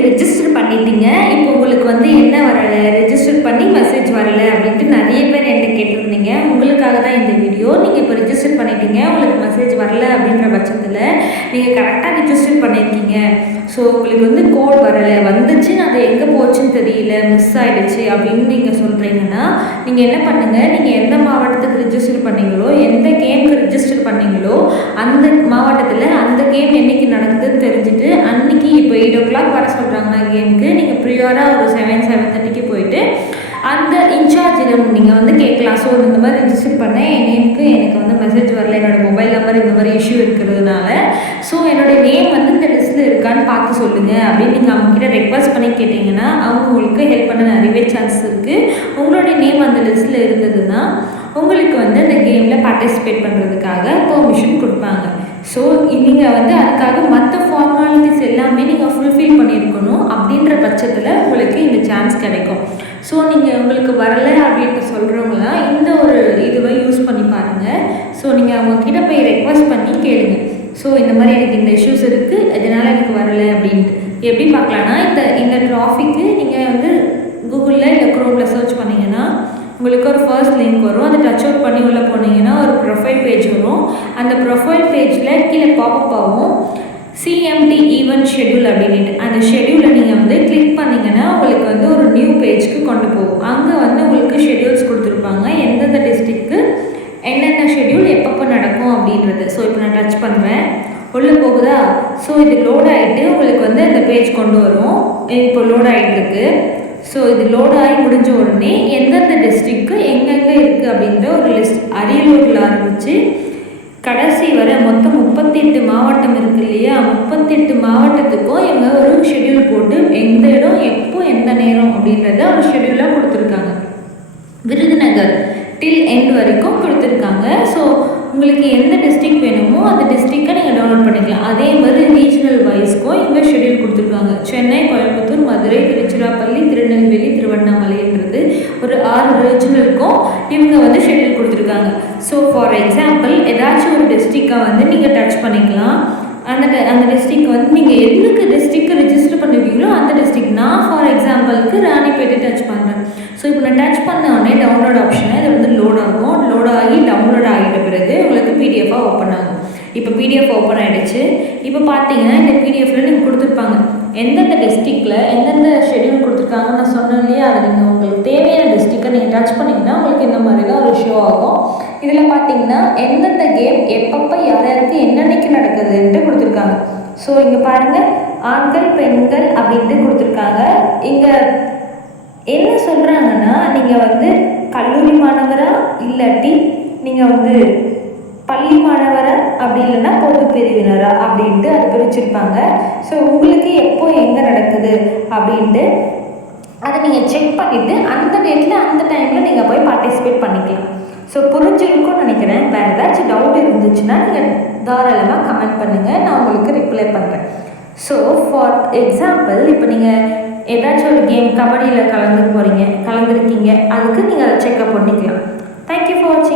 நீங்கள் ரெஜிஸ்டர் பண்ணிட்டீங்க. இப்போ உங்களுக்கு வந்து என்ன வரலை, ரெஜிஸ்டர் பண்ணி மெசேஜ் வரலை அப்படின்ட்டு நிறைய பேர் என்கிட்ட கேட்டிருந்தீங்க. உங்களுக்காக தான் இந்த வீடியோ. நீங்கள் இப்போ ரெஜிஸ்டர் பண்ணிட்டீங்க, உங்களுக்கு மெசேஜ் வரல அப்படின்ற பட்சத்தில் நீங்கள் கரெக்டாக ரெஜிஸ்டர் பண்ணியிருக்கீங்க. ஸோ உங்களுக்கு வந்து கோட் வரலை, வந்துச்சு, அது எங்கே போச்சுன்னு தெரியல, மிஸ் ஆகிடுச்சு அப்படின்னு நீங்கள் சொல்கிறீங்கன்னா நீங்கள் என்ன பண்ணுங்கள், நீங்கள் எந்த மாவட்டத்துக்கு ரெஜிஸ்டர் பண்ணீங்களோ, எந்த கேமுக்கு ரெஜிஸ்டர் பண்ணீங்களோ அந்த மாவட்டத்தில் அந்த கேம் என்றைக்கு நடக்குதுன்னு தெரிஞ்சுட்டு அன்றைக்கி இப்போ 8 o'clock வர சொல்கிறாங்கன்னா கேமுக்கு நீங்கள் ப்ரியோராக ஒரு 7:30 போயிட்டு அந்த இன்சார்ஜிடம் நீங்கள் வந்து கேட்கலாம். ஸோ இந்த மாதிரி ரெஜிஸ்டர் பண்ணேன், என் நேமுக்கு எனக்கு வந்து மெசேஜ் வரல, என்னோடய மொபைல் நம்பர் இந்த மாதிரி இஷ்யூ இருக்கிறதுனால, ஸோ என்னுடைய நேம் வந்து இந்த லிஸ்ட்டில் இருக்கான்னு பார்த்து சொல்லுங்கள் அப்படின்னு நீங்கள் அவங்ககிட்ட ரெக்வஸ்ட் பண்ணி கேட்டிங்கன்னா அவங்க உங்களுக்கு ஹெல்ப் பண்ண நிறையவே சான்ஸ் இருக்குது. உங்களுடைய நேம் அந்த லிஸ்ட்டில் இருந்ததுன்னா உங்களுக்கு வந்து அந்த கேமில் பார்ட்டிசிபேட் பண்ணுறதுக்காக பெர்மிஷன் கொடுப்பாங்க. ஸோ நீங்கள் வந்து அதுக்காக மற்ற ஃபார்மாலிட்டிஸ் எல்லாமே நீங்கள் ஃபுல்ஃபில் பண்ணியிருக்கணும். அப்படின்ற பட்சத்தில் உங்களுக்கு இந்த சான்ஸ் கிடைக்கும். ஸோ நீங்கள் உங்களுக்கு வரலை அப்படின்ட்டு சொல்கிறவங்களாம் இந்த ஒரு இதுவை யூஸ் பண்ணி பாருங்கள். ஸோ நீங்கள் அவங்கக்கிட்ட போய் ரெக்வஸ்ட் பண்ணி கேளுங்க. ஸோ இந்த மாதிரி எனக்கு இந்த இஷ்யூஸ் இருக்குது, இதனால் எனக்கு வரலை அப்படின்ட்டு. எப்படி பார்க்கலான்னா இந்த ட்ராஃபிக்கு நீங்கள் வந்து கூகுளில் இல்லை க்ரோமில் சர்ச் பண்ணிங்கன்னா உங்களுக்கு ஒரு ஃபர்ஸ்ட் லிங்க் வரும். அதை டச் அவுட் பண்ணி உள்ளே போனீங்கன்னா ஒரு ப்ரொஃபைல் பேஜ் வரும். அந்த ப்ரொஃபைல் பேஜில் கீழே பாப்பப் ஆகும் CMT ஈவெண்ட் ஷெட்யூல் அப்படின்ட்டு. அந்த ஷெட்யூலை நீங்கள் வந்து கிளிக் பண்ணிங்கன்னா உங்களுக்கு வந்து ஒரு நியூ பேஜ்க்கு கொண்டு போகும். அங்கே வந்து உங்களுக்கு ஷெட்யூல்ஸ் கொடுத்துருப்பாங்க, எந்தெந்த டிஸ்ட்ரிக்க்கு என்னென்ன ஷெட்யூல் எப்பப்போ நடக்கும் அப்படின்றது. ஸோ இப்போ நான் டச் பண்ணுறேன், உள்ளே போகுதா? ஸோ இது லோட் ஆகிட்டு உங்களுக்கு வந்து அந்த பேஜ் கொண்டு வரும். இப்போ லோட் ஆகிட்டுருக்கு. ஸோ இது லோட் ஆகி முடிஞ்ச உடனே எந்தெந்த டிஸ்ட்ரிக்க்கு எங்கெங்கே இருக்குது அப்படின்ற ஒரு லிஸ்ட் அரியலூரில் ஆரம்பித்து கடைசி வரை மொத்தம் 38 மாவட்டம் இருக்குது இல்லையா, 38 மாவட்டத்துக்கும் இவங்க ஒரு ஷெட்யூல் போட்டு எந்த இடம் எப்போ எந்த நேரம் அப்படின்றத ஒரு ஷெட்யூலாக கொடுத்துருக்காங்க. விருதுநகர் டில் எண்ட் வரைக்கும் கொடுத்துருக்காங்க. ஸோ உங்களுக்கு எந்த டிஸ்ட்ரிக்ட் வேணுமோ அந்த டிஸ்ட்ரிக்டை நீங்கள் டவுன்லோட் பண்ணிக்கலாம். அதே மாதிரி ரீஜனல் வைஸ்க்கும் இங்கே ஷெட்யூல் கொடுத்துருக்காங்க. சென்னை, கோயம்புத்தூர், மதுரை, திருச்சிராப்பள்ளி, திருநெல்வேலி, திருவண்ணாமலைன்றது ஒரு 6 ரீஜனலுக்கும் இவங்க வந்து ஷெட்யூல் கொடுத்துருக்காங்க. ஸோ ஃபார் எக்ஸாம்பிள் ஏதாச்சும் ஒரு டிஸ்ட்ரிக்டை வந்து நீங்கள் டச் பண்ணிக்கலாம். அந்த டிஸ்ட்ரிக்ட் வந்து நீங்கள் எதுக்கு டிஸ்ட்ரிக்ட் ரெஜிஸ்டர் பண்ணிருக்கீங்களோ அந்த டிஸ்ட்ரிக்ட். நான் ஃபார் எக்ஸாம்பிளுக்கு ராணிப்பேட்டை டச் பண்ணுறேன். ஸோ இப்போ நான் டச் பண்ண உடனே டவுன்லோட் ஆப்ஷனை இது வந்து லோட் ஆகும். லோட் ஆகி டவுன்லோட் ஆகிட்ட பிறகு உங்களுக்கு பிடிஎஃபாக ஓப்பன் ஆகும். இப்போ பிடிஎஃப் ஓப்பன் ஆகிடுச்சு. இப்போ பார்த்தீங்கன்னா இந்த பிடிஎஃப்ல நீங்கள் கொடுத்துருப்பாங்க எந்தெந்த டிஸ்ட்ரிக்டில் எந்தெந்த ஷெட்யூல் கொடுத்துருக்காங்கன்னு நான் சொன்னேன் இல்லையா. அதை நீங்கள் உங்களுக்கு தேவையான டிஸ்ட்ரிக்டை நீங்கள் டச் பண்ணிங்கன்னா உங்களுக்கு இந்த மாதிரி தான் ஒரு ஷோ ஆகும். இதில் பார்த்தீங்கன்னா எந்தெந்த கேம் எப்பப்போ யார் யாருக்கு என்னன்னைக்கு நடக்குதுன்ட்டு கொடுத்துருக்காங்க. ஸோ இங்கே பாருங்கள், ஆண்கள் பெண்கள் அப்படின்ட்டு கொடுத்துருக்காங்க. இங்கே என்ன சொல்கிறாங்கன்னா நீங்கள் வந்து கல்லூரி மாணவராக இல்லாட்டி நீங்கள் வந்து பள்ளி மாணவரா அப்படி இல்லைன்னா பொது பிரிவினரா அப்படின்ட்டு அது பிரிச்சிருப்பாங்க. ஸோ உங்களுக்கு எப்போ எங்கே நடக்குது அப்படின்ட்டு அதை நீங்கள் செக் பண்ணிவிட்டு அந்த டேட்டில் அந்த டைமில் நீங்கள் போய் பார்ட்டிசிபேட் பண்ணிக்கலாம். ஸோ புரிஞ்சிருக்கும்னு நினைக்கிறேன். வேறு ஏதாச்சும் டவுட் இருந்துச்சுன்னா நீங்கள் தாராளமாக கமெண்ட் பண்ணுங்கள், நான் உங்களுக்கு ரிப்ளை பண்ணுறேன். ஸோ ஃபார் எக்ஸாம்பிள் இப்போ நீங்கள் ஏதாச்சும் ஒரு கேம் கபடியில் கலந்துருக்கீங்க, அதுக்கு நீங்கள் அதை செக்அப் பண்ணிக்கலாம். தேங்க்யூ ஃபார் வாட்சிங்.